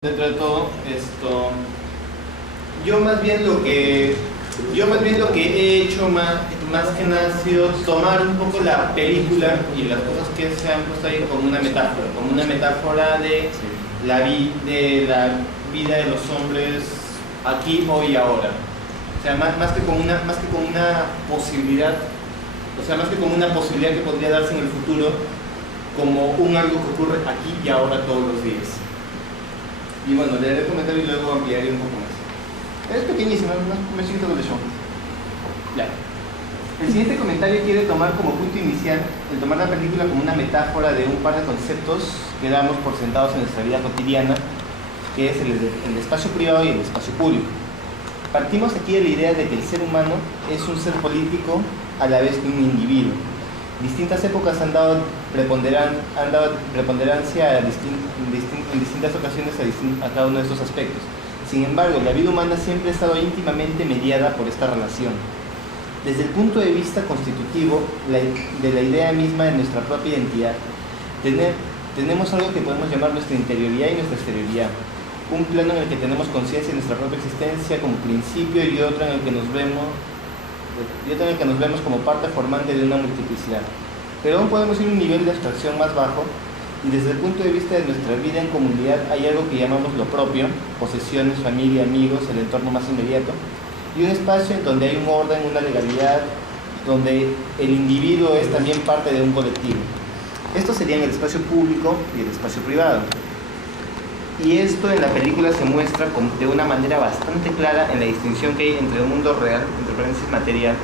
Dentro de todo esto, yo más bien lo que he hecho más que nada ha sido tomar un poco la película y las cosas que se han puesto ahí como una metáfora de la vida de los hombres aquí, hoy y ahora. O sea, más que como una posibilidad, que podría darse en el futuro, como algo que ocurre aquí y ahora todos los días. Y bueno, leeré el comentario y luego ampliaré un poco más. Es pequeñísimo, me siento con el show. Ya. El siguiente comentario quiere tomar como punto inicial el tomar la película como una metáfora de un par de conceptos que damos por sentados en nuestra vida cotidiana, que es el espacio privado y el espacio público. Partimos aquí de la idea de que el ser humano es un ser político a la vez que un individuo. Distintas épocas han dado preponderancia en distintas ocasiones a cada uno de estos aspectos. Sin embargo, la vida humana siempre ha estado íntimamente mediada por esta relación. Desde el punto de vista constitutivo de la idea misma de nuestra propia identidad, tenemos algo que podemos llamar nuestra interioridad y nuestra exterioridad. Un plano en el que tenemos conciencia de nuestra propia existencia como principio y otro en el que nos vemos como parte formante de una multiplicidad. Pero aún podemos ir a un nivel de abstracción más bajo, y desde el punto de vista de nuestra vida en comunidad hay algo que llamamos lo propio, posesiones, familia, amigos, el entorno más inmediato, y un espacio en donde hay un orden, una legalidad, donde el individuo es también parte de un colectivo. Estos serían el espacio público y el espacio privado. Y esto en la película se muestra de una manera bastante clara en la distinción que hay entre el mundo real, entre paréntesis material,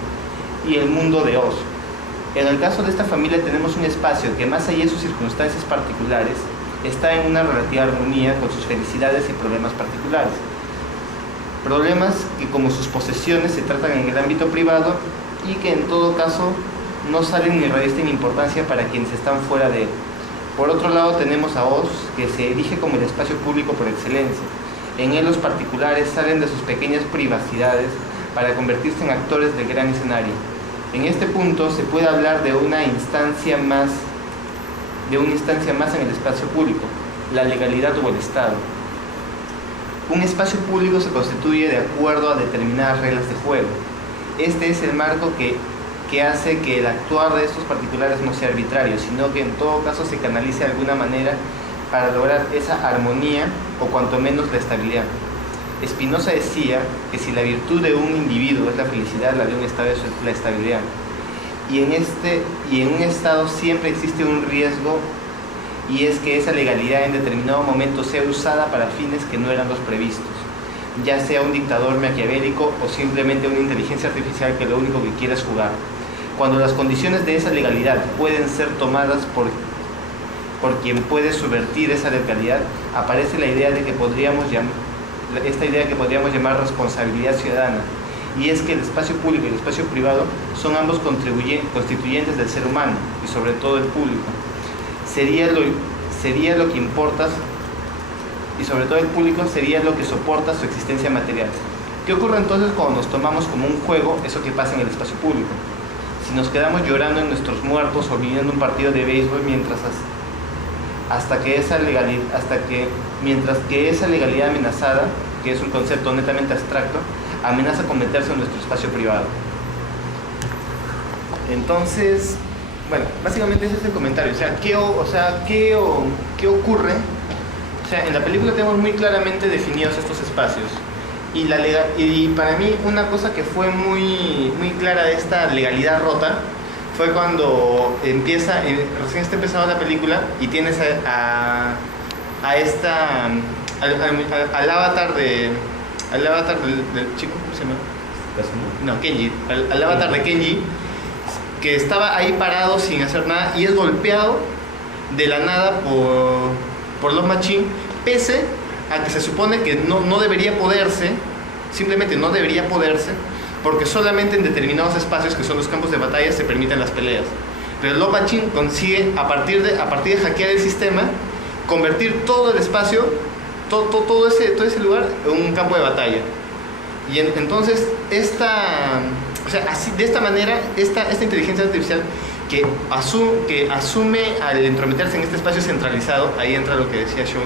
y el mundo de Oz. En el caso de esta familia tenemos un espacio que, más allá de sus circunstancias particulares, está en una relativa armonía con sus felicidades y problemas particulares. Problemas que, como sus posesiones, se tratan en el ámbito privado y que en todo caso no salen ni revisten importancia para quienes están fuera de él. Por otro lado tenemos a Oz, que se erige como el espacio público por excelencia. En él los particulares salen de sus pequeñas privacidades para convertirse en actores del gran escenario. En este punto se puede hablar de una instancia más en el espacio público, la legalidad o el Estado. Un espacio público se constituye de acuerdo a determinadas reglas de juego. Este es el marco que hace que el actuar de estos particulares no sea arbitrario, sino que en todo caso se canalice de alguna manera para lograr esa armonía o cuanto menos la estabilidad. Spinoza decía que si la virtud de un individuo es la felicidad, la de un Estado es la estabilidad. Y en un Estado siempre existe un riesgo, y es que esa legalidad en determinado momento sea usada para fines que no eran los previstos, ya sea un dictador maquiavélico o simplemente una inteligencia artificial que lo único que quiere es jugar. Cuando las condiciones de esa legalidad pueden ser tomadas por quien puede subvertir esa legalidad, aparece la idea que podríamos llamar responsabilidad ciudadana, y es que el espacio público y el espacio privado son ambos constituyentes del ser humano, y sobre todo el público. Sería lo que importa, y sobre todo el público sería lo que soporta su existencia material. ¿Qué ocurre entonces cuando nos tomamos como un juego eso que pasa en el espacio público? Si nos quedamos llorando en nuestros muertos o viviendo un partido de béisbol mientras que esa legalidad amenazada, que es un concepto netamente abstracto, amenaza con meterse en nuestro espacio privado. Entonces, bueno, básicamente ese es el comentario. ¿Qué ocurre? O sea, en la película tenemos muy claramente definidos estos espacios. Y para mí una cosa que fue muy clara de esta legalidad rota fue cuando recién está empezando la película y tienes al avatar del chico, ¿cómo se llama? No, Kenji. Al avatar de Kenji, que estaba ahí parado sin hacer nada y es golpeado de la nada por los Machine, pese a que se supone que no debería poderse, simplemente no debería poderse, porque solamente en determinados espacios, que son los campos de batalla, se permiten las peleas. Pero Love Machine consigue, a partir de hackear el sistema, convertir todo el espacio, todo ese lugar, en un campo de batalla. Y entonces, de esta manera, esta inteligencia artificial que asume al entrometerse en este espacio centralizado, ahí entra lo que decía Sean,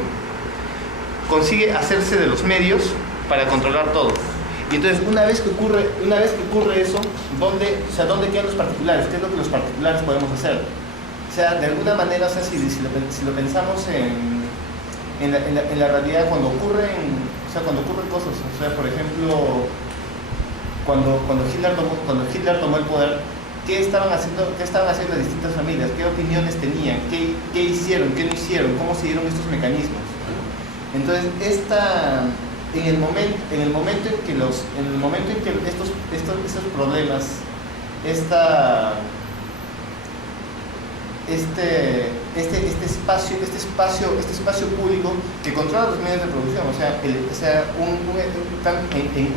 consigue hacerse de los medios para controlar todo. Y entonces, una vez que ocurre eso, ¿dónde quedan los particulares? ¿Qué es lo que los particulares podemos hacer? O sea, de alguna manera, o sea, si lo pensamos en la realidad, cuando ocurren cosas, o sea, por ejemplo, cuando Hitler tomó el poder, ¿qué estaban haciendo las distintas familias? ¿Qué opiniones tenían? ¿Qué hicieron? ¿Qué no hicieron? ¿Cómo se dieron estos mecanismos? Entonces, en el momento en que estos problemas, este espacio público que controla los medios de producción, en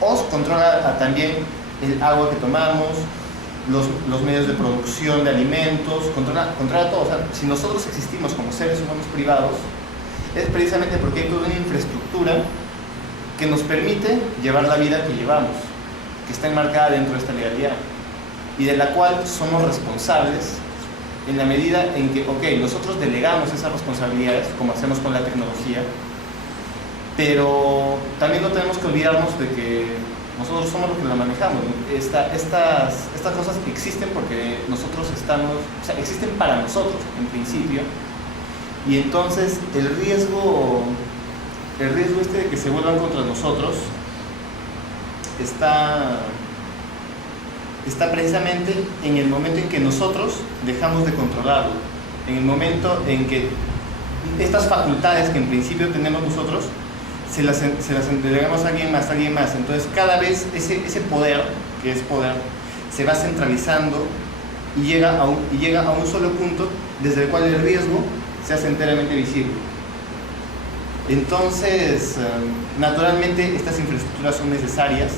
OZ controla también el agua que tomamos, los medios de producción de alimentos, controla todo. O sea, si nosotros existimos como seres humanos privados, es precisamente porque hay toda una infraestructura que nos permite llevar la vida que llevamos, que está enmarcada dentro de esta legalidad, y de la cual somos responsables en la medida en que, nosotros delegamos esas responsabilidades, como hacemos con la tecnología, pero también no tenemos que olvidarnos de que nosotros somos los que la manejamos. Estas cosas existen porque nosotros existen para nosotros, en principio, y entonces el riesgo de que se vuelvan contra nosotros está precisamente en el momento en que nosotros dejamos de controlarlo, en el momento en que estas facultades que en principio tenemos nosotros se las entregamos a alguien más. Entonces cada vez ese poder, que es poder, se va centralizando y llega a un solo punto desde el cual el riesgo se hace enteramente visible. Entonces, naturalmente estas infraestructuras son necesarias,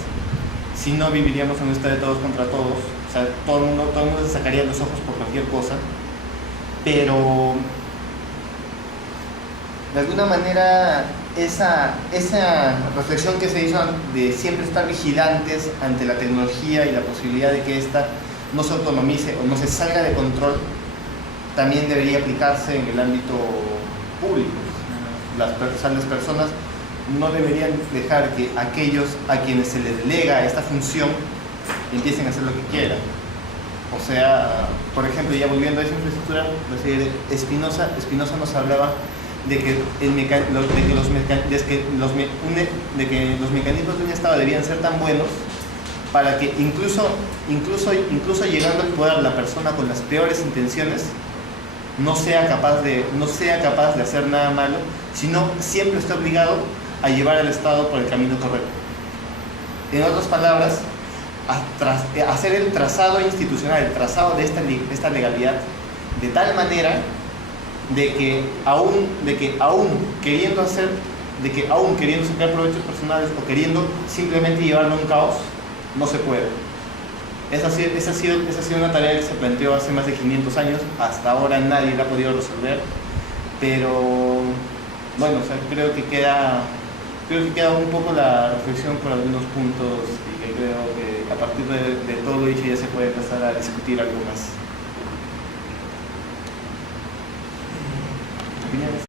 si no viviríamos en un estado de todos contra todos. O sea, todo el mundo se sacaría los ojos por cualquier cosa, pero de alguna manera esa reflexión que se hizo de siempre estar vigilantes ante la tecnología y la posibilidad de que ésta no se autonomice o no se salga de control, también debería aplicarse en el ámbito público. Las personas no deberían dejar que aquellos a quienes se les delega esta función empiecen a hacer lo que quieran. O sea, por ejemplo, ya volviendo a esa infraestructura, Spinoza nos hablaba de que los mecanismos de un Estado debían ser tan buenos para que incluso llegando al poder la persona con las peores intenciones no sea capaz de hacer nada malo, sino siempre esté obligado a llevar al Estado por el camino correcto. En otras palabras, hacer el trazado institucional, el trazado de esta legalidad, de tal manera de que aún queriendo sacar provechos personales o queriendo simplemente llevarlo a un caos, no se puede. Esa ha sido una tarea que se planteó hace más de 500 años, hasta ahora nadie la ha podido resolver, pero bueno, o sea, creo que queda un poco la reflexión por algunos puntos, y que creo que a partir de todo lo dicho ya se puede empezar a discutir algo más. ¿Opiniones?